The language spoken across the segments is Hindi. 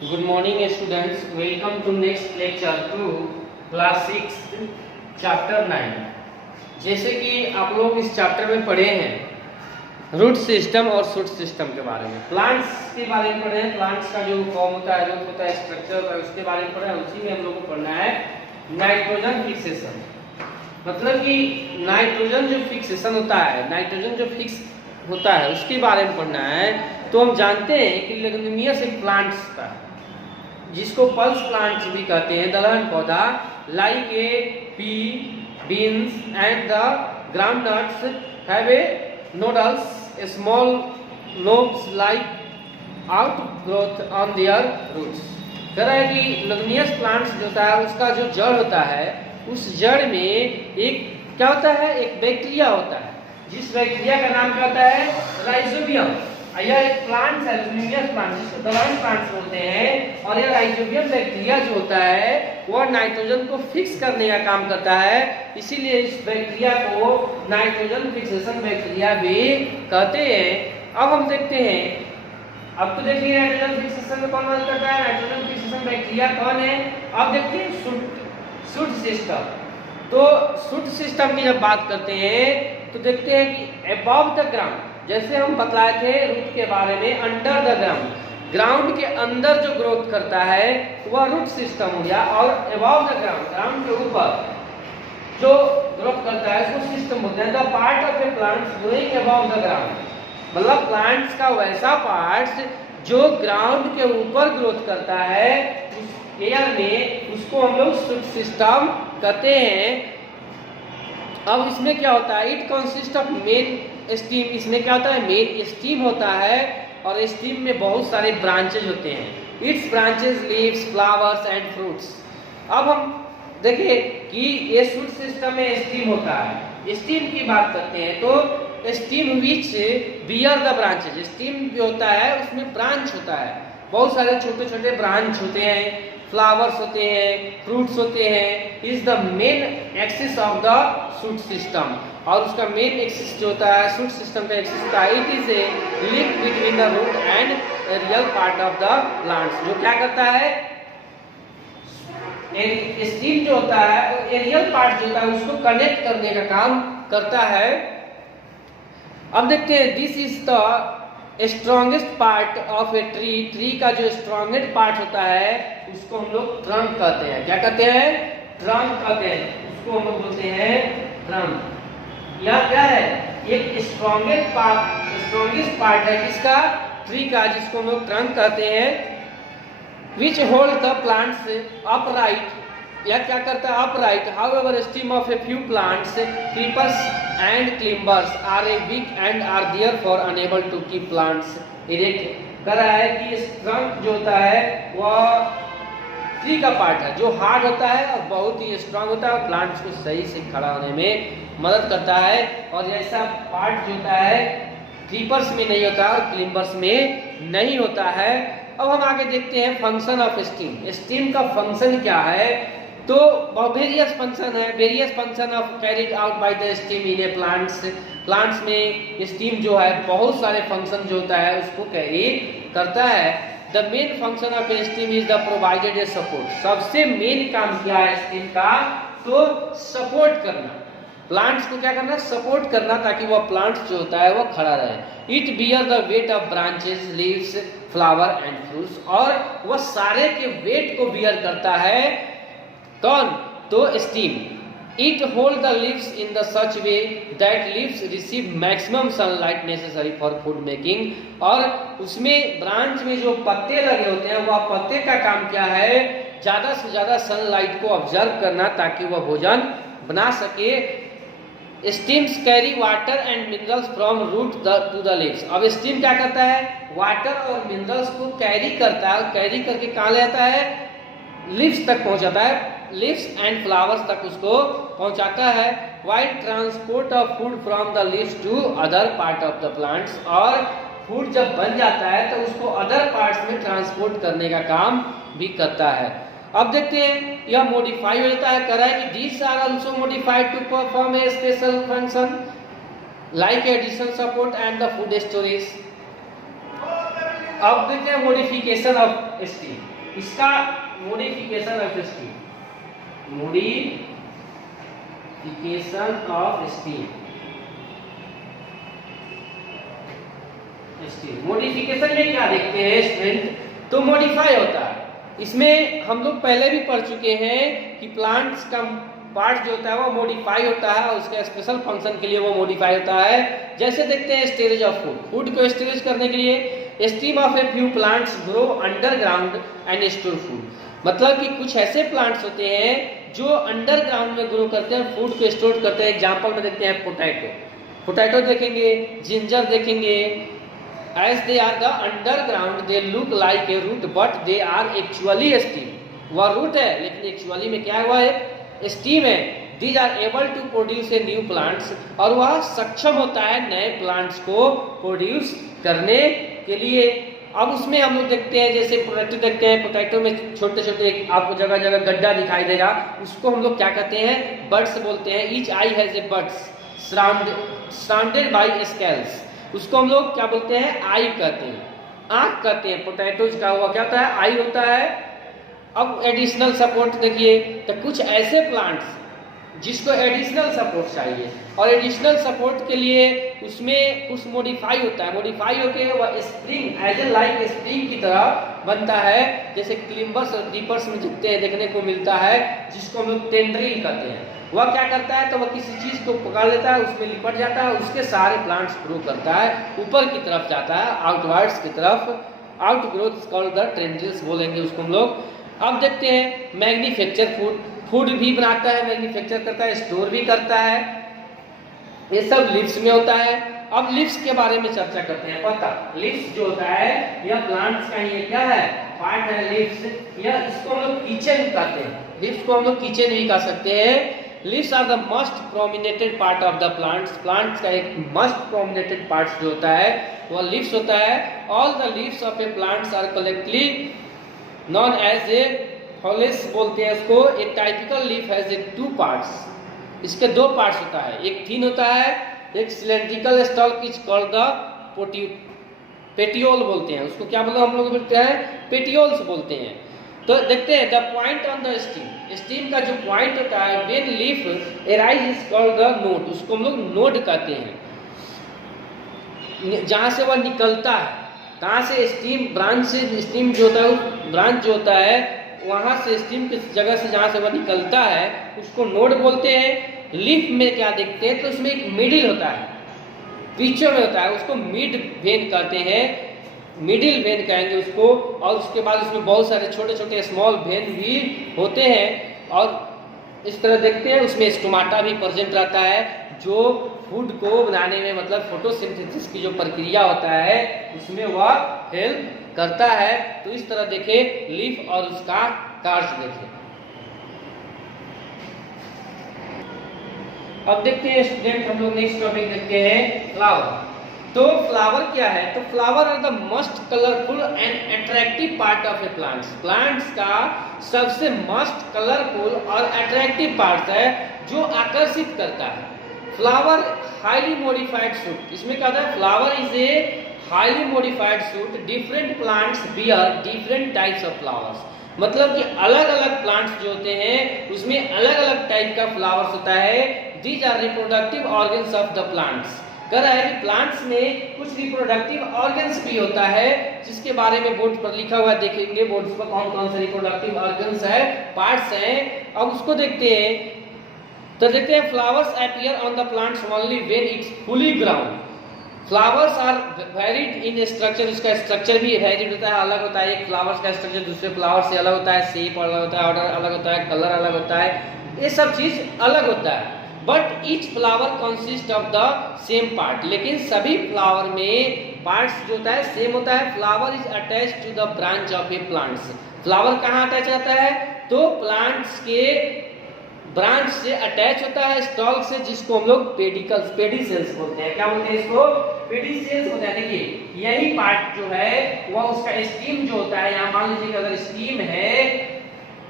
Good morning students, welcome to next lecture to class 6 chapter 9। जैसे कि आप लोग इस चैप्टर में पढ़े हैं रूट सिस्टम और शूट सिस्टम के बारे में, प्लांट्स के बारे में पढ़े हैं, प्लांट्स का जो फॉर्म होता है, रूट होता है, स्ट्रक्चर होता है, उसके बारे में पढ़े हैं। उसी में हम लोग को पढ़ना है नाइट्रोजन फिक्सेशन। मतलब कि नाइट्रोजन जो फिक्सेशन होता है, नाइट्रोजन जो फिक्स होता है उसके बारे में पढ़ना है। तो हम जानते हैं कि लेगुमिनियस एक प्लांट्स का जिसको पल्स प्लांट्स भी कहते हैं, दलहन पौधा, like a pea beans and the groundnuts have a nodules small lobes like outgrowth on their roots. कह रहा है कि लेगुमिनियस प्लांट्स जो होता है उसका जो जड़ होता है, उस जड़ में एक क्या होता है, एक बैक्टीरिया होता है, जिस बैक्टीरिया का नाम क्या होता है, राइजोबियम। यह एक प्लांट है, लेगुमिनियस प्लांट, जिसको दलहन प्लांट्स बोलते हैं। और यह राइजोबियम बैक्टीरिया जो होता है वह नाइट्रोजन को फिक्स करने का काम करता है, इसीलिए इस बैक्टीरिया को नाइट्रोजन फिक्सेशन बैक्टीरिया भी कहते हैं। अब हम देखते हैं, अब तो देखिए नाइट्रोजन फिक्सेशन में कौन मदद करता है, नाइट्रोजन फिक्सेशन बैक्टीरिया कौन है। अब देखिए शूट सिस्टम। तो शूट सिस्टम की जब बात करते हैं तो देखते हैं कि अबव द ग्राउंड, जैसे हम बतलाए थे रूट के बारे में, अंडर द ग्राउंड, ग्राउंड के अंदर जो ग्रोथ करता है वह रूट सिस्टम हो गया। और अबव द ग्राउंड, ग्राउंड के ऊपर जो ग्रोथ करता है उसको सिस्टम बोलते हैं। The part of a plants growing above the ground, मतलब प्लांट्स का वैसा पार्ट जो ग्राउंड के ऊपर ग्रोथ करता है उस एयर में, उसको हम लोग शूट सिस्टम कहते हैं। अब इसमें क्या होता है, it consist of main steam, इसमें क्या होता है, मेन स्टीम होता है। और स्टीम में बहुत सारे ब्रांचेज होते हैं, it's branches leaves flowers and fruits. अब हम देखें कि ये शूट सिस्टम में स्टीम होता है। स्टीम की बात करते हैं तो steam which bear the branches, steam जो होता है उसमें ब्रांच होता है, बहुत सारे छोटे छोटे ब्रांच होते हैं, फ्लावर्स होते हैं, फ्रूट्स होते हैं। Is the main axis of the shoot system, और उसका मेन एक्सिस जो होता है शूट सिस्टम का एक्सिस होता है, it is a link between the root and real part of the plants. जो क्या करता है, स्टीम जो होता है एरियल पार्ट जो होता है उसको कनेक्ट करने का काम करता है। अब देखते हैं, this is the strongest part of a tree, tree का जो स्ट्रॉन्गेस्ट पार्ट होता है उसको हम लोग ट्रंक कहते हैं। क्या कहते हैं, ट्रंक कहते हैं, उसको हम लोग बोलते हैं ट्रंक। यह क्या है, एक स्ट्रॉन्गेस्ट पार्ट है किसका, ट्री का, जिसको हम लोग ट्रंक कहते हैं। Which hold the plants upright, यह क्या करता है, upright. However stem of a few plants creepers and climbers are a weak and are therefore unable to keep plants erect. कर रहा है कि इस ट्रंक जो होता है वह ट्री का पार्ट है जो हार्ड होता है और बहुत ही स्ट्रांग होता है और प्लांट्स को सही से खड़ा होने में मदद करता है। और ऐसा पार्ट जो होता है क्रीपर्स में नहीं होता और क्लिम्बर्स में नहीं होता है। अब हम आगे देखते हैं फंक्शन ऑफ स्टीम। स्टीम का फंक्शन क्या है, तो वेरियस फंक्शन है, various function of carried out by the steam in A plants. Plants में स्टीम जो है बहुत सारे फंक्शन जो होता है उसको कैरी करता है। The main function of steam is the provided a support, सबसे मेन काम क्या है स्टीम का, तो सपोर्ट करना, प्लांट्स को क्या करना, सपोर्ट करना, ताकि वह प्लांट्स जो होता है वह खड़ा रहे। It bear the weight of branches leaves flower and fruits, और वह सारे के वेट को बियर करता है कौन, तो steam. It hold the leaves in the such way that leaves receive maximum sunlight necessary for food making, और उसमें ब्रांच में जो पत्ते लगे होते हैं वह पत्ते का काम क्या है, ज्यादा से ज्यादा सनलाइट को ऑब्जर्व करना ताकि वह भोजन बना सके। Stems carry water and minerals from root to the leaves. अब स्टीम क्या करता है, वाटर और मिनरल्स को कैरी करता है, और कैरी करके कहाँ ले जाता है, लीव्स तक पहुंचाता है, लीव्स एंड फ्लावर्स तक उसको पहुंचाता है। While transport of food from the leaves to other part of the plants, और फूड जब बन जाता है तो उसको अदर पार्ट्स में ट्रांसपोर्ट करने का काम भी करता है। अब देखते हैं यह मॉडिफाई हो जाता है, कह रहा है कि these are also modified to perform a special function like addition support and the food storage. अब देखते हैं मॉडिफिकेशन ऑफ स्टीम। इसका modification of stem, modification of stem, modification में क्या देखते हैं स्टूडेंट, तो मॉडिफाई होता है। इसमें हम लोग पहले भी पढ़ चुके हैं कि प्लांट्स का पार्ट जो होता है वो मॉडिफाई होता है और उसके स्पेशल फंक्शन के लिए वो मॉडिफाई होता है। जैसे देखते हैं स्टोरेज ऑफ फूड, फूड को स्टोरेज करने के लिए steam of a few plants grow underground and store food, मतलब कि कुछ ऐसे प्लांट्स होते हैं जो अंडरग्राउंड में ग्रो करते हैं, फूड को स्टोर करते हैं। एग्जाम्पल में देखते हैं पोटैटो देखेंगे, जिंजर देखेंगे। As they are the underground, they look like a root, but they are actually steam. वह रूट है लेकिन एक्चुअली में क्या हुआ है, स्टीम है। These are able to produce a new plants, और वह सक्षम होता है नए प्लांट्स को प्रोड्यूस करने के लिए। अब उसमें हम लोग देखते हैं, जैसे पोटैटो देखते हैं, पोटैटो में छोटे छोटे आपको जगह जगह गड्ढा दिखाई देगा, उसको हम लोग क्या कहते हैं, बड्स बोलते हैं। Each I has a buds surrounded by scales, उसको हम लोग क्या बोलते हैं, आई कहते हैं, आंख कहते हैं। पोटैटोज का हुआ क्या होता है, आई होता है। अब एडिशनल सपोर्ट देखिए, तो कुछ ऐसे प्लांट्स जिसको एडिशनल सपोर्ट चाहिए और एडिशनल सपोर्ट के लिए उसमें कुछ मॉडिफाई होता है। मॉडिफाई होकर वह spring as a like spring की तरह बनता है, जैसे क्लिम्बर्स और क्रीपर्स में देखने को मिलता है, जिसको हम लोग टेंड्रिल कहते हैं। वह क्या करता है, तो वह किसी चीज को पकड़ लेता है, उसमें लिपट जाता है, उसके सारे प्लांट्स ग्रो करता है, ऊपर की तरफ जाता है, आउटवर्ड्स की तरफ। Out growth called the tendrils बोलेंगे उसको हम लोग। अब देखते हैं मैन्युफैक्चर फूड भी बनाता है, मैन्युफैक्चर करता है, स्टोर भी करता है। ये सब लीव्स में होता है। अब लीव्स के बारे में चर्चा करते हैं। पता लीव्स जो होता है यह प्लांट्स का ये क्या है, पार्ट है लीव्स। यह इसको हम लोग किचन कहते हैं, लीव्स को हम लोग किचन भी कह सकते हैं। Leaves are the most prominent part of the plants, plants का एक मोस्ट प्रोमिनेटेड पार्ट जो होता है वह लीव्स होता है। All the leaves of a plants are collectively known as a foliage बोलते हैं इसको। A typical leaf has a 2 parts, इसके 2 पार्ट्स होता है, एक थिन होता है, एक cylindrical stock is called the petiole बोलते हैं उसको। क्या बोलते हैं हम लोग, बोलते हैं पेटियोल्स बोलते हैं। तो देखते हैं the point on the steam, steam का जो पॉइंट होता है when leaf arise is called the node, उसको हम लोग नोड कहते हैं। जहां से वह निकलता है, कहां से स्टीम ब्रांच से, स्टीम जो होता है ब्रांच जो होता है वहां से स्टीम की जगह से जहां से वह निकलता है उसको नोड बोलते हैं। लीफ में क्या देखते हैं, तो उसमें एक मिडिल होता है, बीचों में होता है, उसको मिड वेन कहते हैं, मिडिल वेन कहेंगे उसको। और उसके बाद उसमें बहुत सारे छोटे छोटे स्मॉल वेन भी होते हैं। और इस तरह देखते हैं उसमें स्टोमाटा भी प्रेजेंट रहता है, जो फूड को बनाने में, मतलब फोटोसिंथेसिस की जो प्रक्रिया होता है उसमें वह हेल्प करता है। तो इस तरह देखे लीफ और उसका कार्य देखे। अब देखते हैं स्टूडेंट, हम लोग नेक्स्ट टॉपिक देखते हैं फ्लावर। तो फ्लावर क्या है, तो flower are the most colourful and attractive part of a plants, plants का सबसे मोस्ट कलरफुल और अट्रैक्टिव पार्ट है जो आकर्षित करता है। फ्लावर हाईली मॉडिफाइड सूट, इसमें क्या होता है, flower is a highly modified shoot, different plants bear different types of flowers, मतलब कि अलग अलग प्लांट्स जो होते हैं उसमें अलग अलग टाइप का फ्लावर्स होता है। These are reproductive organs of the plants, कह रहा है कि प्लांट्स में कुछ रिप्रोडक्टिव ऑर्गन्स भी होता है, जिसके बारे में बोर्ड पर लिखा हुआ देखेंगे, बोर्ड पर कौन कौन से रिप्रोडक्टिव ऑर्गन्स है, पार्ट्स हैं। अब उसको देखते हैं, तो देखते हैं flowers appear on the plants only when it's fully grown. Flowers are varied in structure, इसका स्ट्रक्चर भी वेरिड होता है, अलग होता है। एक फ्लावर्स का स्ट्रक्चर दूसरे फ्लावर से अलग होता है, शेप अलग होता है, ऑर्डर अलग होता है, कलर अलग होता है, ये सब चीज अलग होता है। But each flower consist of the same part, लेकिन सभी फ्लावर में पार्ट्स जो होता है सेम होता है। Flower is attach to the branch of a plants, flower कहाँ अटैच रहता है, तो प्लांट्स के ब्रांच से अटैच होता है, स्टॉक से, जिसको हम लोग पेडिकल्स, पेडिसेल्स बोलते हैं। क्या बोलते हैं इसको, पेडिसेल्स होता है। देखिए यही पार्ट जो है वह उसका स्टीम जो होता है, यहाँ मान लीजिए अगर स्टीम है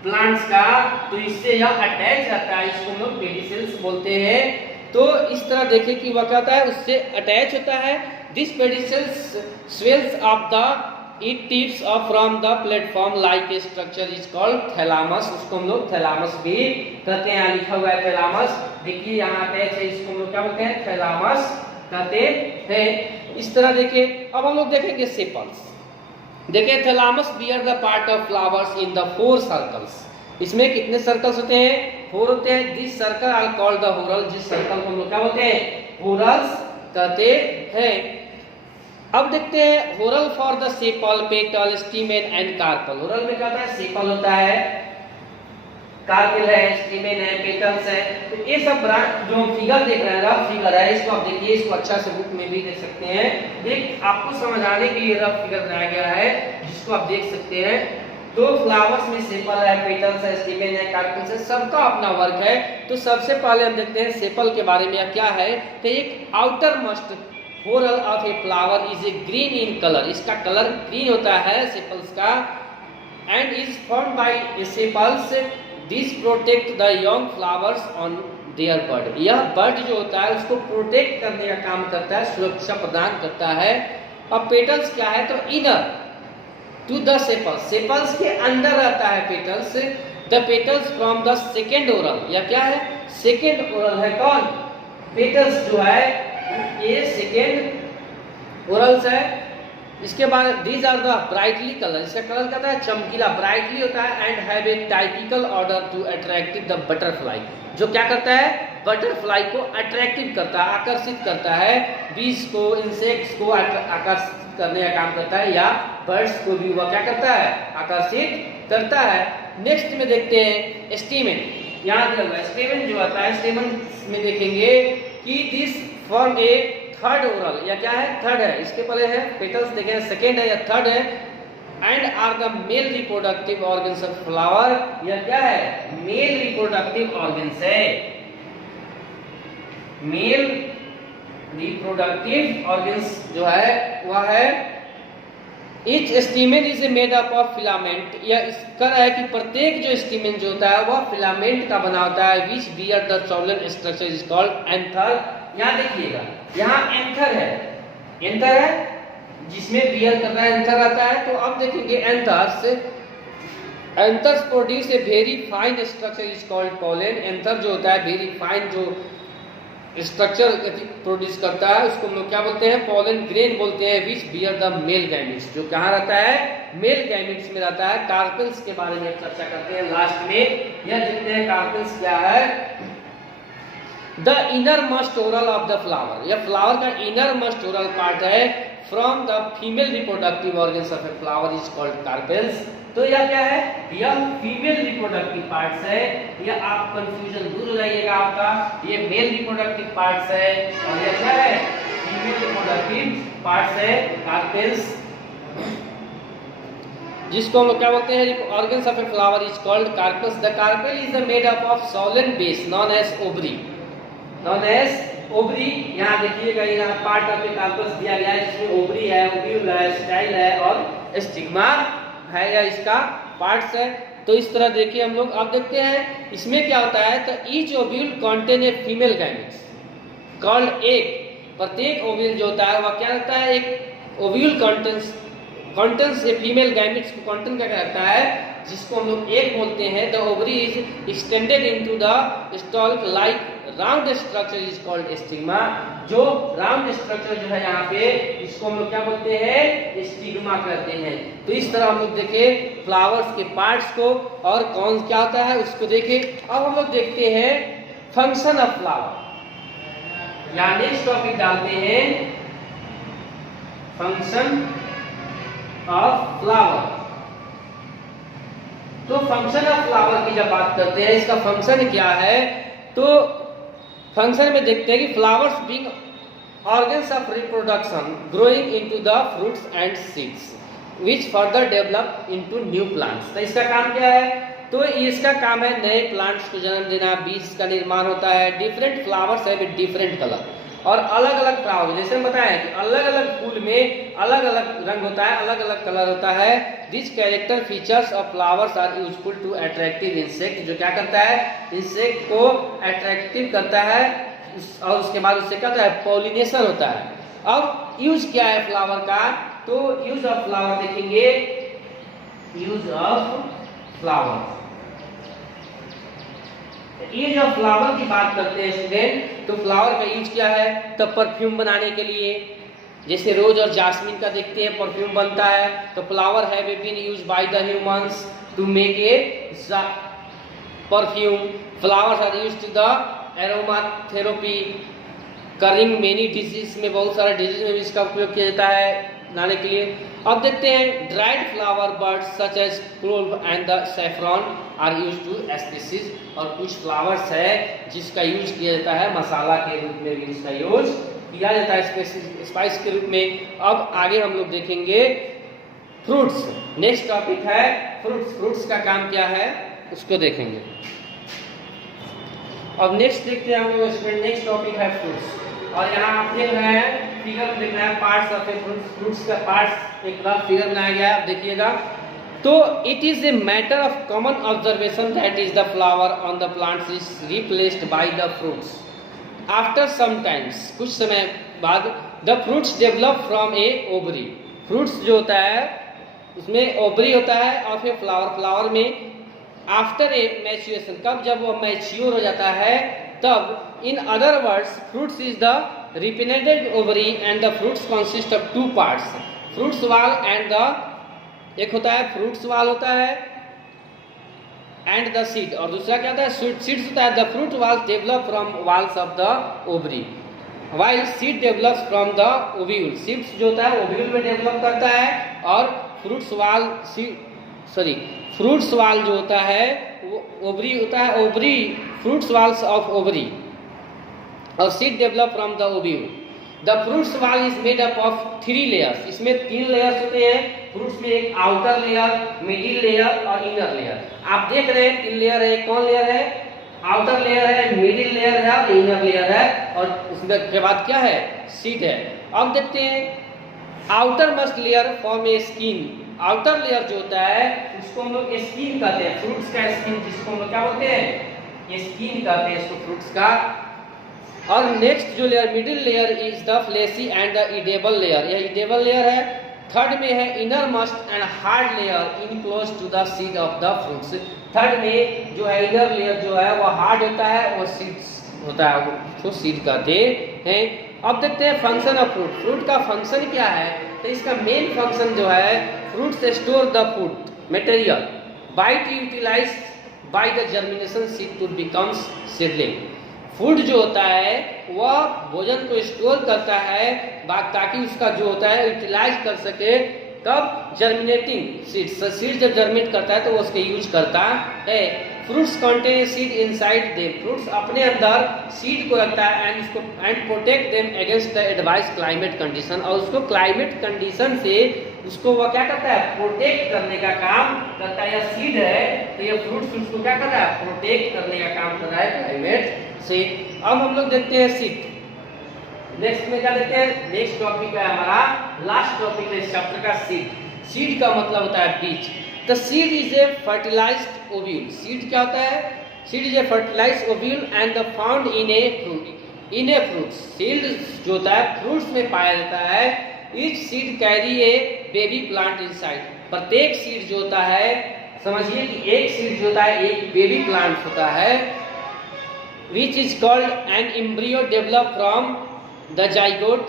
प्लांट्स का, तो इससे यह अटैच रहता है, इसको हम लोग पेडिसेल्स बोलते हैं। तो इस तरह देखें कि वह क्या होता है, उससे अटैच होता है। This pedicels swells of the it tips up from the platform like a structure is called thalamus. उसको हम लोग थैलामस भी कहते हैं। यहाँ लिखा हुआ है थैलामस, देखिए यहाँ पे इसको हम लोग क्या बोलते हैं, थैलामस कहते हैं। इस तरह देखिए। अब हम लोग देखेंगे सेपल्स। देखिए thalamus bear the part of flowers in the 4 circles. इसमें कितने सर्कल्स होते हैं, 4 होते हैं। This circle are called the whorl. जिस सर्कल को हम लोग क्या बोलते हैं, होरल्स कहते हैं। अब देखते हैं whorl for the sepal, petal, stamen and carpel. Whorl में क्या होता है, सेपल होता है, कार्पेल है, स्टीमेन है, पेटल्स है। तो ये सब ब्रांच जो हम फिगर देख रहे हैं, रफ फिगर है, इसको आप देखिए, इसको अच्छा से बुक में भी देख सकते हैं। एक आपको समझ आने के लिए रफ फिगर बनाया गया है जिसको आप देख सकते हैं। तो फ्लावर्स में सेपल है, पेटल्स है, स्टीमेन है, कार्पेल्स है, सबका अपना वर्क है। तो सबसे पहले हम देखते हैं सेपल के बारे में क्या है। तो एक outermost whorl of a flower is a green in colour. इसका कलर ग्रीन होता है सेपल्स का। And is formed by sepals. This protect the young flowers on their bud. यह बर्ड जो होता है उसको प्रोटेक्ट करने का काम करता है, सुरक्षा प्रदान करता है। अब पेटल्स क्या है, तो inner to the sepals. Sepals के अंदर रहता है petals. The petals from the second whorl. या क्या है, सेकेंड ओरल है कौन, पेटल्स जो है ये सेकेंड ओरल्स है। इसके बाद these are the brightly colour. इसका कलर कहता है चमकीला, ब्राइटली होता है। And have a typical order to attractive the butterfly. जो क्या करता है, बटरफ्लाई को अट्रैक्टिव करता है, आकर्षित करता है। बीज को, इंसेक्ट्स को आकर्षित करने का काम करता है, या बर्ड्स को भी वह क्या करता है, आकर्षित करता है। नेक्स्ट में देखते हैं स्टेमन। यहाँ दिया हुआ है स्टेमन जो आता है। स्टेमन में देखेंगे कि this form A third oral. या क्या है, थर्ड है। इसके पहले है पेटल्स, देखें सेकेंड है या थर्ड है। And are the male reproductive organs of flower. या क्या है, मेल रिप्रोडक्टिव ऑर्गन्स है, मेल रिप्रोडक्टिव ऑर्गन्स जो है वह है। Each stamen is made up of filament. यह इसका है कि प्रत्येक जो स्टीमेन जो होता है वह फिलामेंट का बना होता है। Which bear the solid structure is called anther. यहाँ देखिएगा, यहाँ एंथर है, एंथर है जिसमें बियर करता है, एंथर आता है। तो अब देखेंगे anthers. Anthers produce a very fine structure is called pollen. Anther जो होता है वेरी फाइन जो स्ट्रक्चर प्रोड्यूस करता है उसको हम लोग क्या बोलते हैं, पॉलन ग्रेन बोलते हैं। विच बियर द मेल गैमेट्स। जो कहाँ रहता है, मेल गैमेट्स में रहता है। कार्पेल्स के बारे में चर्चा करते हैं लास्ट में। यह देखते हैं कार्पेल्स क्या है। The inner must oral of the flower. यह फ्लावर का इनर मस्ट ओरल पार्ट है। From the female reproductive organs of a flower is called carpels. तो यह क्या है, यह फीमेल रिप्रोडक्टिव पार्ट्स है। यह आप कंफ्यूजन दूर हो जाइएगा आपका। ये मेल रिप्रोडक्टिव पार्ट्स है और यह क्या है, फीमेल रिप्रोडक्टिव पार्ट्स है, कार्पेल्स। जिसको हम लोग क्या बोलते हैं, organs of a flower is called carpels. The carpel is made up of solid base known as ovary, known as ovary. यहाँ देखिएगा, यहाँ पार्ट ऑफ ए कार्पस दिया गया है जिसमें ओवरी है, ओव्यूल है, स्टाइल है और स्टिग्मा है, या इसका पार्ट्स है। तो इस तरह देखिए हम लोग। अब देखते हैं इसमें क्या होता है। तो each ovule contain a female gametes called egg. प्रत्येक ओव्यूल जो होता है वह क्या रहता है, एक ovule contains a female gametes को कंटेन क्या करता है, जिसको हम लोग एग बोलते हैं। The ovary is extended into the stalk like round structure is called stigma. जो राउंड स्ट्रक्चर जो है यहाँ पे, इसको हम लोग क्या बोलते हैं, स्टिग्मा कहते हैं। तो इस तरह हम लोग देखे फ्लावर्स के पार्ट्स को और कौन क्या होता है उसको देखे। अब हम लोग देखते हैं फंक्शन ऑफ फ्लावर। यहाँ नेक्स्ट टॉपिक डालते हैं फंक्शन ऑफ फ्लावर। तो फंक्शन ऑफ फ्लावर की जब बात करते हैं, इसका फंक्शन क्या है, तो फंक्शन में देखते हैं कि flowers being organs of reproduction growing into the fruits and seeds which further develop into new plants. तो इसका काम क्या है, तो इसका काम है नए प्लांट्स को जन्म देना, बीज का निर्माण होता है। डिफरेंट फ्लावर्स है विद डिफरेंट कलर। और अलग अलग फ्लावर, जैसे हम बताएं कि अलग अलग फूल में अलग अलग रंग होता है, अलग अलग कलर होता है। This character features of flowers are useful to attractive insect. जो क्या करता है, इंसेक्ट को अट्रैक्टिव करता है और उसके बाद उससे क्या होता है, पॉलिनेशन होता है। अब यूज क्या है फ्लावर का, तो तो यूज ऑफ फ्लावर देखेंगे, use of flower. Use of flower की बात करते हैं स्टूडेंट, तो फ्लावर का यूज क्या है? तो परफ्यूम बनाने के लिए, जैसे रोज और जास्मिन का देखते हैं परफ्यूम बनता है, तो flower have been used by the humans to make a perfume. Flowers are used to the aroma therapy curing many disease, में बहुत सारे डिजीज में भी इसका उपयोग किया जाता है बनाने के लिए। अब देखते हैं dried flower buds such as clove and the saffron are used to aesthesis, और कुछ फ्लावर्स है जिसका यूज किया जाता है मसाला के रूप में भी इसका यूज किया जाता है, स्पाइस के रूप में। अब आगे हम लोग देखेंगे फ्रूट्स। नेक्स्ट टॉपिक है फ्रूट्स। फ्रूट्स का काम क्या है उसको देखेंगे। अब नेक्स्ट देखते हैं हम लोग स्टूडेंट, नेक्स्ट टॉपिक है फ्रूट्स। और यहाँ आप देख रहे हैं फिगर में दिख रहा है parts of a fruit, fruits का पार्ट्स एक रफ फिगर बनाया गया है, आप देखिएगा। तो it is a matter of common observation that is the flower on the plants is replaced by the fruits after some times, कुछ समय बाद the fruits develop from a ovary. Fruits जो होता है उसमें ओवरी होता है और फिर फ्लावर, फ्लावर में आफ्टर ए मैच्योरेशन, कब जब वो मैच्योर हो जाता है तब। In other words fruits is the ripened ovary and the fruits consist of two parts, fruits wall and the, एक होता है फ्रूट्स वाल होता है एंड द सीड, और दूसरा क्या होता है सीड्स होता है। The fruit wall develop from walls of the ovary while seed develops from the ovule. Seeds जो होता है ओव्यूल में डेवलप करता है, और फ्रूट्स वाल फ्रूट्स वाल जो होता है वो ओवरी होता है, ovary fruits walls of ovary, और seed develop from the ovule. The fruits wall is made up of 3 layers, इसमें 3 लेयर्स होते हैं फ्रूट्स में, एक आउटर लेयर, मिडिल लेयर और इनर लेयर। आप देख रहे हैं 3 लेयर है, कौन लेयर है? आउटर लेयर है, मिडिल लेयर है और इनर लेयर है, और उसके बाद क्या है? सीड है। अब देखते हैं आउटर मस्ट लेयर फॉर्म ए स्किन। आउटर लेयर जो होता है उसको हम लोग स्किन कहते हैं, फ्रूट्स का स्किन, जिसको हम लोग क्या बोलते हैं? ये स्किन कहते हैं इसको फ्रूट्स का। और नेक्स्ट जो layer middle layer is the fleshy and the edible layer, यह इडेबल लेयर है। थर्ड में है inner must and hard layer in close to the seed of the fruits. Third में जो है इनर लेयर जो है वो हार्ड होता है, वो सीड्स होता है, वो सीड कहते हैं। अब देखते हैं फंक्शन ऑफ फ्रूट। फ्रूट का फंक्शन क्या है? तो इसका मेन फंक्शन जो है fruits store the food material by to utilise by the germination seed to becomes seedling. Food जो होता है वह भोजन को स्टोर करता है ताकि उसका जो होता है यूटिलाइज कर सके, कब? Germinating seeds. सीड जब जर्मिनेट करता है तो वो उसके यूज करता है। Fruits contain seed inside them, fruits अपने अंदर सीड को रखता है and protect them against the advice climate condition, और उसको क्लाइमेट कंडीशन से उसको वह क्या करता है? प्रोटेक्ट करने का काम करता है। या सीड है तो ये फ्रूट्स उसको क्या कर रहा है? प्रोटेक्ट करने का काम कर रहा है क्लाइमेट से। अब हम लोग देखते हैं सीड। नेक्स्ट में क्या देखते हैं? नेक्स्ट टॉपिक है हमारा लास्ट टॉपिक है इस चैप्टर का, सीड। सीड का मतलब होता है बीज। The seed is a fertilised ovule. Seed क्या होता है? Seed is a fertilised ovule and the found in a fruit. In a fruit, seed जो होता है फ्रूट्स में पाया जाता है। Each seed carry a baby plant inside. प्रत्येक सीड जो होता है, समझिए कि एक सीड जो होता है एक बेबी प्लांट होता है, which is called an embryo developed from the zygote.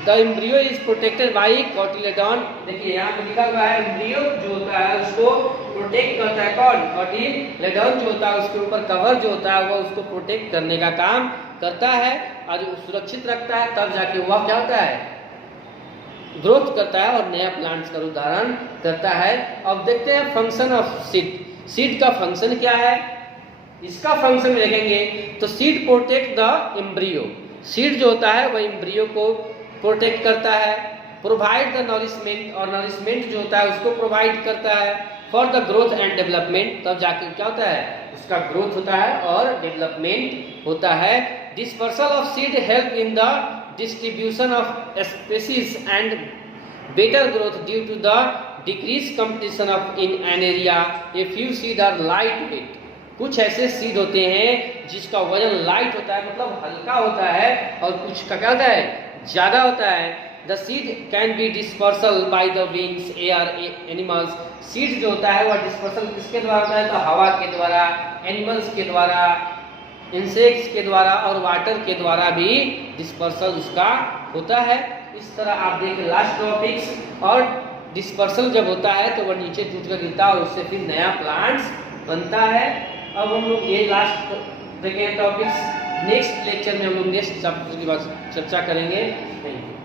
The embryo is protected by cotyledon। देखिए यहाँ पे लिखा हुआ है embryo जो होता है उसको प्रोटेक्ट करता है कौन? cotyledon जो होता है उसके ऊपर कवर जो होता है वो उसको प्रोटेक्ट करने का काम करता है और सुरक्षित रखता है, तब जाके वह क्या होता है? ग्रोथ करता है और नया प्लांट्स का उदाहरण करता है। अब देखते हैं फंक्शन ऑफ सीड। सीड का फंक्शन क्या है? इसका फंक्शन देखेंगे तो seed protect the embryo. Seed जो होता है वह एम्ब्रियो को प्रोटेक्ट करता है। प्रोवाइड द नरिशमेंट, और नरिशमेंट जो होता है उसको प्रोवाइड करता है for the growth and development, तब जाके क्या होता है? उसका ग्रोथ होता है और डेवलपमेंट होता है। Dispersal of seed help in the distribution of species and better growth due to the decrease competition of in an area. A few seed are light weight. कुछ ऐसे सीड होते हैं जिसका वजन लाइट होता है, मतलब हल्का होता है, और कुछ का क्या होता है? ज्यादा होता है। The seed can be dispersal by the wings, air, animals. Seed जो होता है वह डिस्पर्सल किसके द्वारा होता है? तो हवा के द्वारा, एनिमल्स के द्वारा, इंसेक्ट्स के द्वारा और वाटर के द्वारा भी डिस्पर्सल उसका होता है। इस तरह आप देखें लास्ट टॉपिक्स, और डिस्पर्सल जब होता है तो वह नीचे टूट कर गिरता है और उससे फिर नया प्लांट्स बनता है। अब हम लोग ये लास्ट देखें टॉपिक्स, नेक्स्ट लेक्चर में हम लोग नेक्स्ट चैप्टर की बात चर्चा करेंगे। Thank you.